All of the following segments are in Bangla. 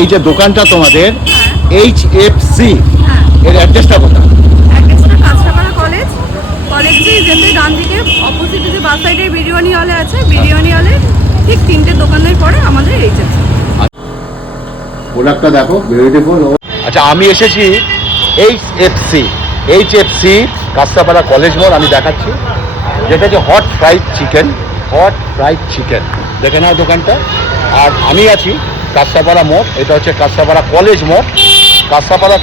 এই যে দোকানটা তোমাদের HFC এর অ্যাড্রেসটা কোথায়? অ্যাড্রেসটা কাঁচরাপাড়া কলেজ যেতে ডান দিকে অপোজিটে যে বাস সাইডে বিরিয়ানি হলে আছে, বিরিয়ানি হলে ঠিক 3টে দোকানের পরে আমাদের HFC। প্রোডাক্টটা দেখো, বিউটিফুল। আচ্ছা, আমি এসেছি HFC কাঁচরাপাড়া কলেজ মোড়। আমি দেখাচ্ছি, যেটা হচ্ছে হট ফ্রাইড চিকেন। দেখে নাও দোকানটা। আর আমি আছি কাঁচরাপাড়া মোড়, এটা হচ্ছে কাঁচরাপাড়া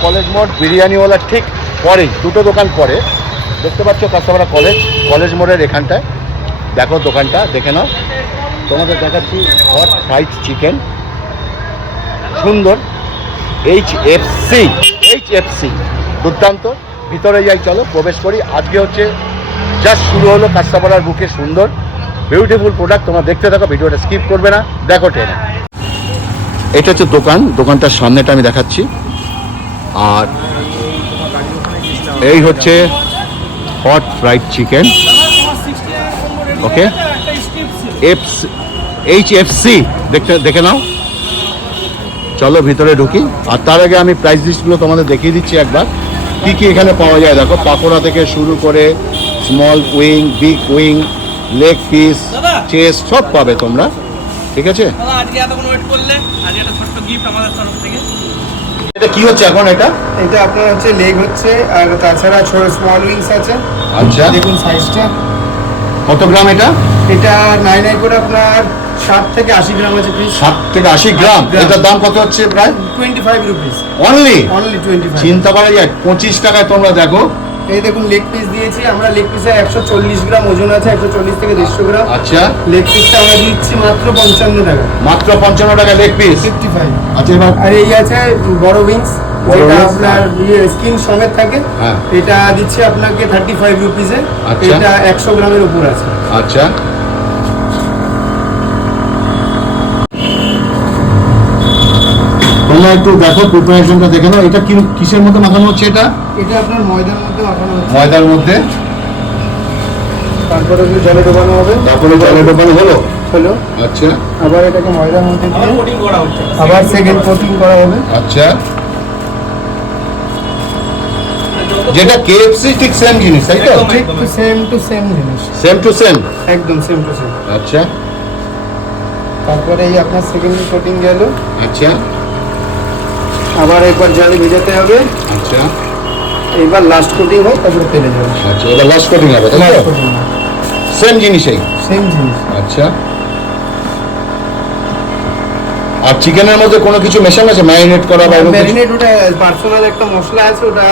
কলেজ মোড়। বিরিয়ানিওয়ালার ঠিক পরেই, দুটো দোকান পরে দেখতে পাচ্ছ কাঁচরাপাড়া কলেজ মোড়ের এখানটায়। দেখো দোকানটা, দেখে নাও। তোমাদের দেখাচ্ছি হট ফ্রাইড চিকেন, সুন্দর। HFC দুর্দান্ত। ভিতরে যাই, চলো প্রবেশ করি। আজকে হচ্ছে জাস্ট শুরু হলো কাঁচরাপাড়ার বুকে সুন্দর বিউটিফুল প্রোডাক্ট। তোমরা দেখতে থাকো, ভিডিওটা স্কিপ করবে না, দেখো টেনে। এটা হচ্ছে দোকানটার সামনেটা আমি দেখাচ্ছি। আর এই হচ্ছে হট ফ্রাইড চিকেন, ওকে। HFC দেখে নাও। চলো ভিতরে ঢুকি। আর তার আগে আমি প্রাইস লিস্টগুলো তোমাদের দেখিয়ে দিচ্ছি একবার, কি কি এখানে পাওয়া যায়। দেখো, পাকোড়া থেকে শুরু করে small wing, big wing, leg piece, chest সব পাবে তোমরা, ঠিক আছে। এটা কি হচ্ছে এখন? এটা আপনার হচ্ছে লেগ হচ্ছে, আর তাছাড়া ছোট স্মল উইংস আছে। আচ্ছা, দেখুন সাইজটা কত গ্রাম এটা? এটা 9 করে আপনার 60 থেকে 80 গ্রাম আছে পিস। 60 থেকে 80 গ্রাম। এটার দাম কত হচ্ছে? প্রায় 25 রুপিস অনলি। 25। চিন্তা করা যায় 25 টাকায় তোমরা দেখো। এই দেখুন লেগ পিস দিয়েছি আমরা। লেগ পিসে 140 গ্রাম ওজন আছে, 140 থেকে 150 গ্রাম। আচ্ছা, লেগ পিসটা আমরা দিচ্ছি মাত্র 55 টাকা। মাত্র 55 টাকা লেগ পিস, 55। আচ্ছা, এবার আর এই আছে বড় উইংস, যেটা আপনার স্কিন সমেত থাকে। হ্যাঁ, এটা দিচ্ছি আপনাকে 35 রুপিসে। আচ্ছা। এটা 100 গ্রামের উপর আছে। আচ্ছা, তোমরা একটু দেখো, প্রিপারেশনটা দেখে নাও। এটা কিসের মধ্যে মাখানো হচ্ছে? এটা আপনার ময়দার মধ্যে মাখানো হচ্ছে। ময়দার মধ্যে, তারপরে জলে ডোবানো হবে। তারপরে জলে ডোবানো হলো। আচ্ছা, আবার এটাকে ময়দার মধ্যে দিয়ে আবার সেকেন্ড কোটিং করা হবে। আচ্ছা, যেটা KFC ঠিক সেম জিনিস, তাই তো? ঠিক সেম টু সেম জিনিস, একদম সেম টু সেম। আচ্ছা, তারপরে এই আপনার সেকেন্ড কোটিং গেল। আচ্ছা, আবার একবার জলে ভেজাতে হবে। আচ্ছা, এবার লাস্ট কোটিং হোক, তারপরে তেলে যাবে। আচ্ছা, এটা লাস্ট কোটিং হবে, তাই তো? সেম জিনিসই। সেম জিনিস। আচ্ছা, আর চিকেনের মধ্যে কোনো কিছু মেশানো আছে ম্যারিনেট করা বা এরকম কিছু? ম্যারিনেট ওটা পার্সোনাল একটা মশলা আছে, ওটা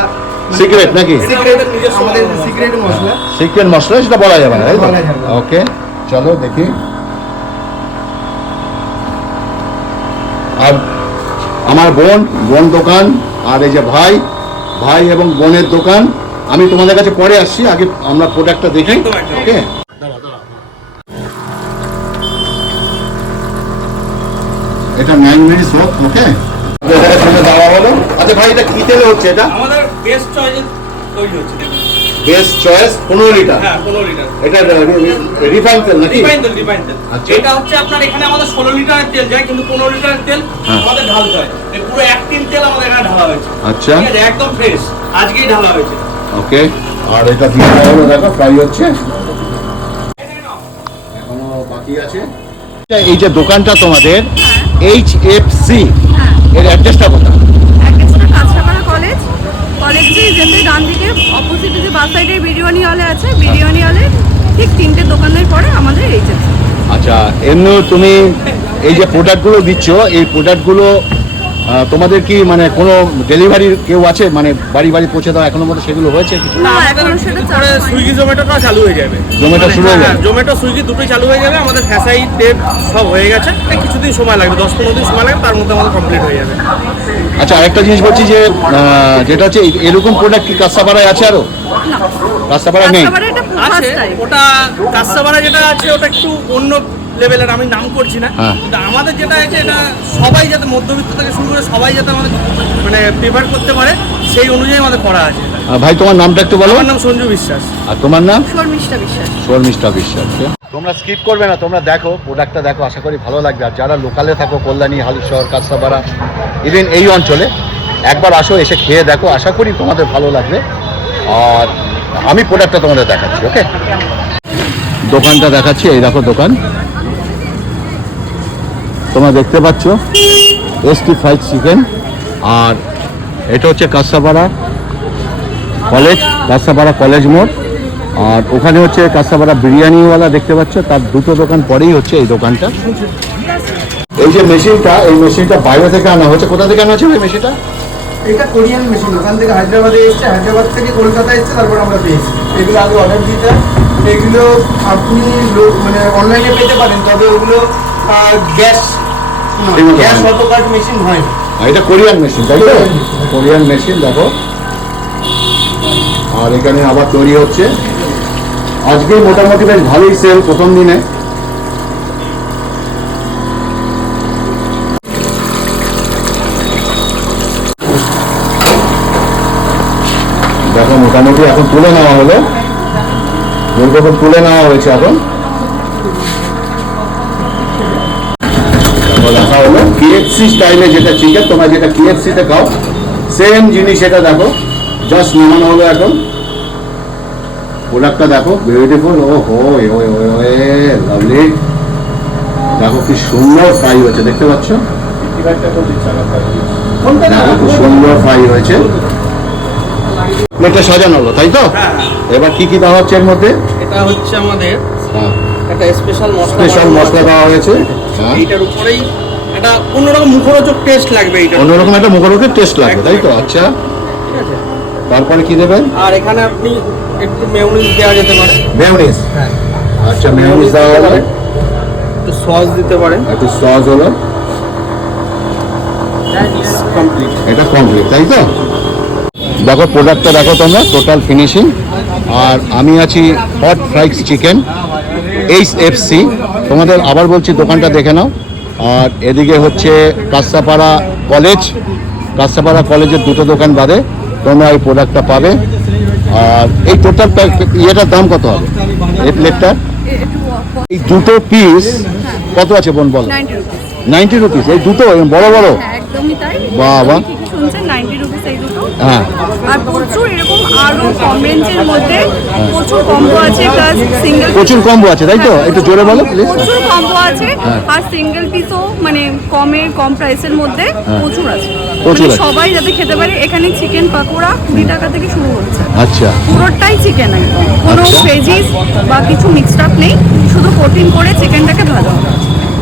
সিক্রেট নাকি? সিক্রেট, আমাদের সিক্রেট মশলা। সিক্রেট মশলা, সেটা বলা যাবে না, তাই তো? বলা যাবে না। ওকে, চলো দেখি। আর আমার বোন দোকান, আর এই যে ভাই এবং বোনের দোকান। আমি তোমাদের কাছে পরে আসছি, আগে আমরা প্রোডাক্টটা দেখি, ওকে। এটা 9 মিনিট হোক, ওকে। দেওয়া হলো। আচ্ছা ভাই, এটা কি তেলে হচ্ছে? এটা আমাদের বেস্ট চয়েস তৈরি হচ্ছে। Best choice 15 litre. হ্যাঁ, 15 লিটার। এটা রিফাইন তেল নাকি? রিফাইন তেল। আচ্ছা। এটা হচ্ছে আপনার এখানে আমাদের 16 লিটারের তেল যায়, কিন্তু 15 লিটারের তেল আমাদের ঢালতে হয়। এই পুরো 1 টিন তেল আমাদের এখানে ঢালা হয়েছে। আচ্ছা, ঠিক আছে, একদম ফ্রেশ, আজকেই ঢালা হয়েছে। ওকে। আর এটা দিয়ে দেওয়া হলো, দেখো ফ্রাই হচ্ছে, এখনো বাকি আছে। এই যে দোকানটা তোমাদের HFC এর অ্যাড্রেসটা কোথায়? অ্যাড্রেসটা কাঁচরাপাড়া কলেজ যেতে ডান দিকে অপোজিটে যে বাস সাইডে বিরিয়ানি হলে আছে, বিরিয়ানি হলে ঠিক 3টে দোকানের পরে আমাদের HFC। আচ্ছা, এমনি তুমি এই যে প্রোডাক্টগুলো দিচ্ছ, এই প্রোডাক্টগুলো তোমাদের কি মানে কোনো ডেলিভারি কেউ আছে, মানে বাড়ি পৌঁছে দাও এখনো মধ্যে সেগুলো হয়েছে কিছু? না, এখনো সেটা চালু পরে হয়নি। সুইগি জোম্যাটোটা চালু হয়ে যাবে। জোম্যাটো শুরু হয়ে যাবে? জোম্যাটো সুইগি দুটোই চালু হয়ে যাবে। আমাদের ফ্যাসাই টেপ সব হয়ে গেছে। কিছুদিন সময় লাগবে, 10-15 দিন সময় লাগবে, তার মধ্যে আমাদের কমপ্লিট হয়ে যাবে। আচ্ছা, আরেকটা জিনিস বলছি যে যেটা হচ্ছে এরকম প্রোডাক্ট কি কাঁচরাপাড়ায় আছে আরো? কাঁচরাপাড়ায় নেই? কাঁচরাপাড়া এটা আছে, ফার্স্ট টাইম। ওটা কাঁচরাপাড়া যেটা আছে ওটা একটু অন্য লেভেলের, আমি নাম করছি না। কিন্তু আমাদের যেটা আছে, এটা সবাই যাতে মধ্যবিত্ত থেকে শুরু করে সবাই যাতে আমাদের মানে প্রেফার করতে পারে, সেই অনুযায়ী আমাদের করা আছে। ভাই, তোমার নামটা একটু বলো। আমার নাম সঞ্জু বিশ্বাস। আর তোমার নাম? শর্মিষ্ঠা বিশ্বাস। শর্মিষ্ঠা বিশ্বাস। তোমরা স্কিপ করবে না, তোমরা দেখো প্রোডাক্টটা দেখো, আশা করি ভালো লাগবে। আর যারা লোকালে থাকো কল্যাণী, হালিশহর, কাঁচরাপাড়া, ইভেন এই অঞ্চলে একবার আসো, এসে খেয়ে দেখো, আশা করি তোমাদের ভালো লাগবে। আর আমি প্রোডাক্টটা তোমাদের দেখাচ্ছি। ওকে, দোকানটা দেখাচ্ছি। এই দেখো দোকান, তোমরা দেখতে পাচ্ছ ST ফ্রাইড চিকেন। আর এটা হচ্ছে কাঁচরাপাড়া কলেজ, কাঁচরাপাড়া কলেজ মোড়। আর ওখানে হচ্ছে কাঁচরাপাড়া বিরিয়ানিওয়ালা দেখতে পাচ্ছ, তার দুটো দোকান পরেই হচ্ছে এই দোকানটা। এই যে মেশিনটা, এই মেশিনটা বাইরে থেকে আনা হচ্ছে। কোথা থেকে আনা হচ্ছে এই মেশিনটা? এটা কোরিয়ান মেশিন, ওখান থেকে হায়দ্রাবাদে এসছে, হায়দ্রাবাদ থেকে কলকাতা এসছে, তারপর আমরা পেয়েছি। এগুলো আগে অর্ডার দিতে, এগুলো আপনি মানে অনলাইনে পেতে পারেন, তবে ওগুলো গ্যাস গ্যাস অটোকাট মেশিন হয় না। এটা কোরিয়ান মেশিন, তাই তো? কোরিয়ান মেশিন দেখো। আর এখানে আবার তৈরি হচ্ছে। আজকে মোটামুটি বেশ ভালোই সেল প্রথম দিনে। দেখো মোটামুটি এখন তুলে নেওয়া হলো, যখন তুলে নেওয়া হয়েছে এখন দেখা হলো KFC স্টাইলে যেটা চিকেন, তোমরা যেটা KFC তে খাও সেম জিনিস এটা দেখো, জাস্ট নামানো হলো এখন। প্রোডাক্টটা দেখো, বিউটিফুল। ও হো লাভলি, দেখো কি সুন্দর ফ্রাই হয়েছে, দেখতে পাচ্ছ? দেখো কি সুন্দর ফ্রাই হয়েছে। প্লেটে সাজানো হলো, তাই তো? এবার কি কি দেওয়া হচ্ছে এর মধ্যে? এটা হচ্ছে আমাদের হ্যাঁ, একটা স্পেশাল মশলা, স্পেশাল মশলা দেওয়া হয়েছে। হ্যাঁ, এইটার উপরেই একটা অন্যরকম মুখরোচক টেস্ট লাগবে। এইটা অন্যরকম একটা মুখরোচক টেস্ট লাগবে, তাই তো? আচ্ছা, ঠিক আছে। তারপরে কি দেবেন? আর এখানে আপনি একটু মেয়োনিজ দেওয়া যেতে পারে। মেয়োনিজ, হ্যাঁ, আচ্ছা মেয়োনিজ দেওয়া হলো, একটু সস দিতে পারেন। একটু সস হলো, কমপ্লিট। এটা কমপ্লিট, তাই তো? দেখো প্রোডাক্টটা দেখো তোমরা, টোটাল ফিনিশিং। আর আমি আছি হট ফ্রাইড চিকেন HFC। তোমাদের আবার বলছি দোকানটা দেখে নাও। আর এদিকে হচ্ছে কাঁচরাপাড়া কলেজ, কাঁচরাপাড়া কলেজের দুটো দোকান বাদে তোমরা এই প্রোডাক্টটা পাবে। আর এই টোটাল ইয়েটার দাম কত হবে এই প্লেটটা? এই দুটো পিস কত আছে বোন বলো? 90 রুপিস। 90 রুপিস এই দুটো বড় বড়? হ্যাঁ, একদমই তাই। বাহ, বাহ। আপনি ঠিকই শুনছেন, 90 রুপিস এই দুটো। হ্যাঁ, আর প্রচুর এরকম আরো কম রেঞ্জের মধ্যে প্রচুর কম্বো আছে, প্লাস সিঙ্গেল প্রচুর কম্বো আছে, তাই তো? একটু জোরে বলো প্লিজ। প্রচুর কম্বো আছে। হ্যাঁ। আর সিঙ্গেল পিসও মানে কম প্রাইসের মধ্যে প্রচুর আছে। প্রচুর মানে আছে। সবাই যাতে খেতে পারে। এখানে চিকেন পাকোড়া 20 টাকা থেকে শুরু হচ্ছে। আচ্ছা, পুরোটাই চিকেন, একদম কোনো আচ্ছা। ভেজিস বা কিছু মিক্সড আপ নেই, শুধু প্রোটিন করে চিকেনটাকে ভাজা হবে।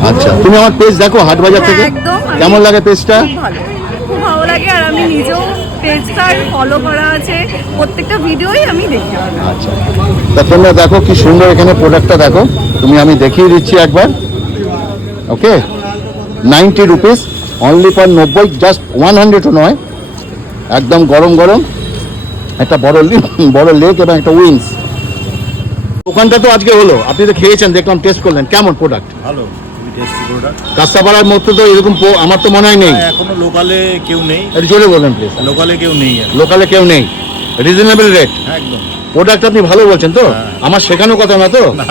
আচ্ছা। তুমি আমার পেজ দেখো হাটবাজার হ্যাঁ, থেকে, একদম। কেমন লাগে পেজটা? খুব ভালো, খুব ভালো লাগে। আর আমি নিজেও পেজটা ফলো করা আছে, প্রত্যেকটা ভিডিওই আমি দেখি। আচ্ছা, তা তোমরা দেখো কি সুন্দর এখানে প্রোডাক্টটা দেখো, আমি দেখিয়ে দিচ্ছি একবার। ওকে, 90 রুপিস অনলি ফর 90, জাস্ট 100ও নয়, একদম গরম গরম একটা বড় লেগ এবং একটা উইংস। দোকানটা তো আজকে হলো, আপনি তো খেয়েছেন, দেখলাম, টেস্ট করলেন, কেমন প্রোডাক্ট? ভালো, খুবই টেস্টি প্রোডাক্ট। কাঁচরাপাড়ার মধ্যে তো এরকম আমার তো মনে হয় নেই। এখনো লোকালে কেউ নেই, একটু জোরে বলবেন প্লিজ। লোকালে কেউ নেই আর। লোকালে কেউ নেই, রিজনেবল রেট। হ্যাঁ, একদম। প্রোডাক্ট আপনি ভালো বলছেন তো? হ্যাঁ। আমার শেখানো কথা না তো, না,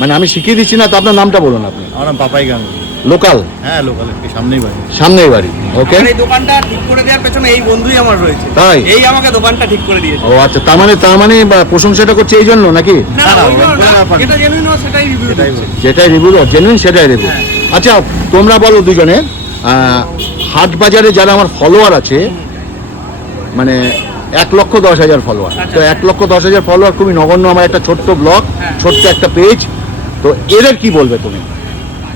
মানে আমি শিখিয়ে দিচ্ছি না তো। আপনার নামটা বলুন আপনি। আমার নাম পাপাই গাঙ্গুলি। লোকাল, হ্যাঁ, লোকালে সামনেই বাড়ি। সামনেই বাড়ি। ওকে, আর এই দোকানটা ঠিক করে দেওয়ার পেছনে এই বন্ধুই আমার রয়েছে। তাই? এই আমাকে দোকানটা ঠিক করে দিয়েছে। ও আচ্ছা, তার মানে বা প্রশংসাটা করছে এই জন্য নাকি? না, না, ওই জন্য না, ব্যাপার না। যেটা জেনুইন সেটাই রিভিউ সেটাই দিচ্ছে। বলছি। যেটাই রিভিউ জেনুইন সেটাই রিভিউ। আচ্ছা, তোমরা বলো দুজনে, হাট বাজারে যারা আমার ফলোয়ার আছে, মানে 1,10,000 ফলোয়ার, তো 1,10,000 ফলোয়ার খুবই নগণ্য। আমার একটা ছোট্ট ব্লগ, ছোট্ট একটা পেজ, তো এদের কি বলবে তুমি?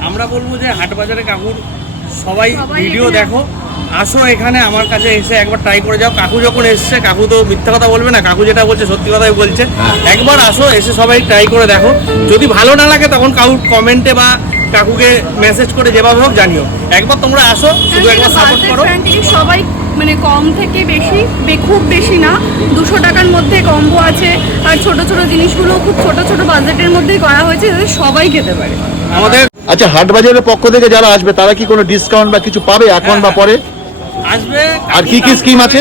আমরা বলবো যে হাট বাজারে কাকুর সবাই ভিডিও এখানে দেখো, আসো এখানে আমার কাছে এসে একবার ট্রাই করে যাও। কাকু যখন এসছে, কাকু তো মিথ্যা কথা বলবে না, কাকু যেটা বলছে সত্যি কথাই বলছে। একবার আসো, এসে সবাই ট্রাই করে দেখো। যদি ভালো না লাগে তখন কাকুর কমেন্টে বা কাকুকে মেসেজ করে যেভাবে হোক জানিও। একবার তোমরা আসো, শুধু একবার সাপোর্ট করো। সবাই মানে কম থেকে বেশি, খুব বেশি না, 200 টাকার মধ্যে কম্বো আছে। আর ছোট ছোট জিনিসগুলো খুব ছোট ছোট বাজেটের মধ্যেই করা হয়েছে, যাতে সবাই খেতে পারে। আমাদের আচ্ছা, হাট বাজারের পক্ষ থেকে যারা আসবে তারা কি কোনো ডিসকাউন্ট বা কিছু পাবে এখন বা পরে? আসবে। আর কি কি স্কিম আছে?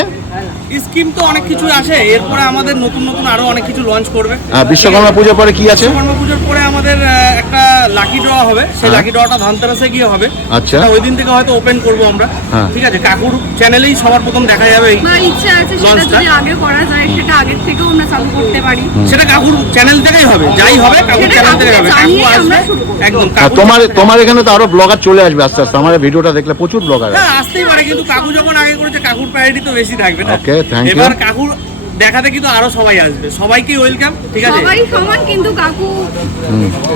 স্কিম তো অনেক কিছু আছে, এরপরে আমাদের নতুন নতুন আরো অনেক কিছু লঞ্চ করবে। বিশ্বকর্মা পুজোর পরে কি আছে? বিশ্বকর্মা পুজোর পরে আমাদের একটা লাকি ড্র হবে, সেই হ্যাঁ। লাকি ড্রটা ধানতেরাসে গিয়ে হবে। আচ্ছা। ওই দিন থেকে হয়তো ওপেন করবো আমরা। হ্যাঁ। ঠিক আছে, কাকুর চ্যানেলেই সবার প্রথম দেখা যাবে এই না ইচ্ছা আছে সেটা লঞ্চটা। যদি আগে করা যায়, সেটা আগের থেকেও আমরা চালু করতে পারি। সেটা কাকুর চ্যানেল থেকেই হবে, যাই হবে কাকুর সেটা চ্যানেল থেকে হবে। কাকুকে কাকু জানিয়ে আসবে আমরা শুরু করবো। একদম। আর কাকুর তোমার channel থেকে- তোমার এখানে তো আরো ব্লগার চলে আসবে আস্তে আস্তে, আমার ভিডিওটা দেখলে প্রচুর ব্লগার হ্যাঁ আসতেই পারে, কিন্তু কাকু যখন আগে করেছে কাকুর প্রায়োরিটি তো বেশি থাকবে না। Okay, thank you. এবার কাকুর দেখাতে কিন্তু আরো সবাই আসবে, সবাইকে ওয়েলকাম। ঠিক আছে, সবাই সমান, কিন্তু কাকু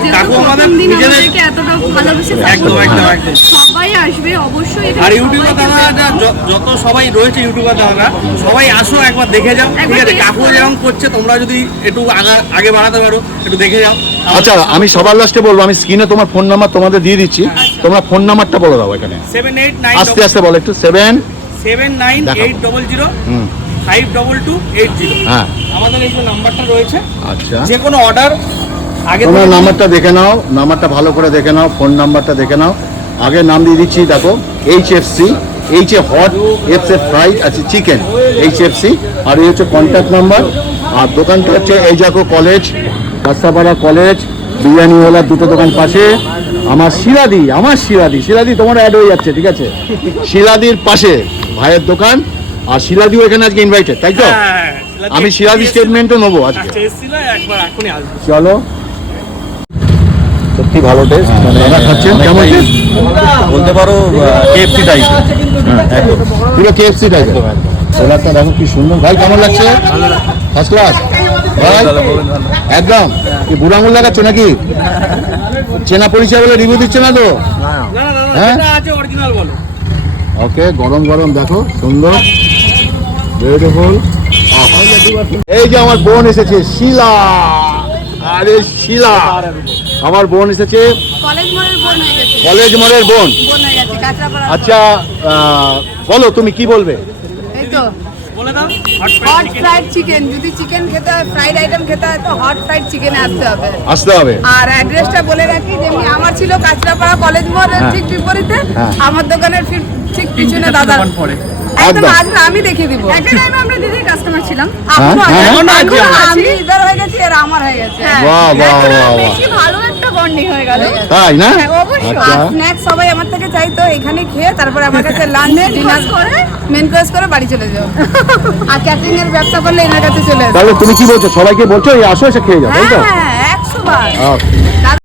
যেহেতু কাকু আমাদের প্রথম দিন নিজেদের- আমাদেরকে এতটা ভালোবেসে একদম, support একদম, করে। একদম। সবাই আসবে অবশ্যই এখানে আর ইউটিউবার সবাইকে দাদারা যত সবাই রয়েছে ইউটিউবার দাদারা সবাই আসো একবার দেখে যাও। ঠিক একবার আছে, taste কাকু করো। যেমন করছে তোমরা যদি একটু আগে বাড়াতে পারো, একটু দেখে যাও। আচ্ছা, আমি সবার লাস্টে বলবো, আমি স্ক্রিনে তোমার ফোন নাম্বার তোমাদের দিয়ে দিচ্ছি, তোমরা ফোন নাম্বারটা বলে দাও এখানে। 7890 আস্তে আস্তে বলো একটু। 7 7980 হুম 52280 হ্যাঁ আমাদের এই যে নাম্বারটা রয়েছে, আচ্ছা, যে কোনো অর্ডার আগে তোমরা থেকে- নাম্বারটা দেখে নাও, নাম্বারটা ভালো করে দেখে নাও, ফোন নাম্বারটা দেখে নাও। আগে নাম দিয়ে দিচ্ছি, দেখো HFC, H A hot, এফস A fry আছে চিকেন, HFC। আর এই হচ্ছে কন্ট্যাক্ট নাম্বার। আর দোকানটা হচ্ছে এই জাগো কলেজ, কাস্তাপাড়া কলেজ, বিরিয়ানিওয়ালার দুটো দোকান পাশে। আমার শিলাদি তোমার অ্যাড হয়ে যাচ্ছে, ঠিক আছে? শিলাদির পাশে ভাইয়ের দোকান। আর শিলাদিও এখানে আজকে ইনভাইটেড, তাই তো? হ্যাঁ, আমি শিলাদি স্টেটমেন্টও নেবো আজকে। আচ্ছা, এসেছিল একবার, এখনই আসবে। চলো, সত্যি ভালো টেস্ট। দাদা খাচ্ছেন কেমন টেস্ট? বলতে পারো KFC টাইপ। একদম পুরো KFC টাইপের। সোলারটা দেখো কি সুন্দর। ভাই কেমন লাগছে? ফার্স্ট ক্লাস ভাই, একদম। কি বুড়ো আঙুল লাগাচ্ছ নাকি? চেনা পরিচয় বলে রিভিউ দিচ্ছে না তো? না না না, হ্যাঁ? যেটা আছে অরিজিনাল বলো। ওকে, গরম গরম দেখো, সুন্দর, বিউটিফুল। এই যে আমার বোন এসেছে, শিলা। আরে শিলা, আমার বোন এসেছে, কলেজ মোড়ের বোন হয়ে গেছে, কলেজ মোড়ের বোন। বোন হয়ে গেছে কাঁচরাপাড়া। আচ্ছা, বলো তুমি কি বলবে? এই তো বলে দাও, হট ফ্রাইড চিকেন, যদি চিকেন খেতে হয়, ফ্রাইড আইটেম খেতে হয়, তো হট ফ্রাইড চিকেনে আসতে হবে। আসতে হবে। আর অ্যাড্রেসটা বলে রাখি, যেমনি আমার ছিল কাঁচরাপাড়া কলেজ মোড়ের হ্যাঁ। ঠিক বিপরীতে, হ্যাঁ। আমার দোকানের ঠিক পিছনে দাদা। পরে একদম একদম। আসবে, আমি দেখিয়ে দিব। একটা টাইমে আমরা দিদির কাস্টমার ছিলাম, হ্যাঁ, এখনো হ্যাঁ, এখনো হ্যাঁ। আমি এদের হয়ে গেছি আর আমার হয়ে গেছে। বাহ, বাহ, এখন বাহ, বাহ। বেশি ভালো একটা বন্ডিং হয়ে গেল। তাই না? হ্যাঁ, অবশ্যই। আচ্ছা। আর স্ন্যাক্স সবাই আমার থেকে চাইতো, এখানে খেয়ে তারপরে আমার কাছে লাঞ্চ ডিনার করে মেন কোর্স করে বাড়ি চলে যাও। আর ক্যাটারিং এর ব্যবসা করলে এনার কাছে চলে আসো। তাহলে তুমি কি বলছো? সবাইকে বলছো এই আসো, এসে খেয়ে যাও, তাই তো? হ্যাঁ 100 বার। Okay.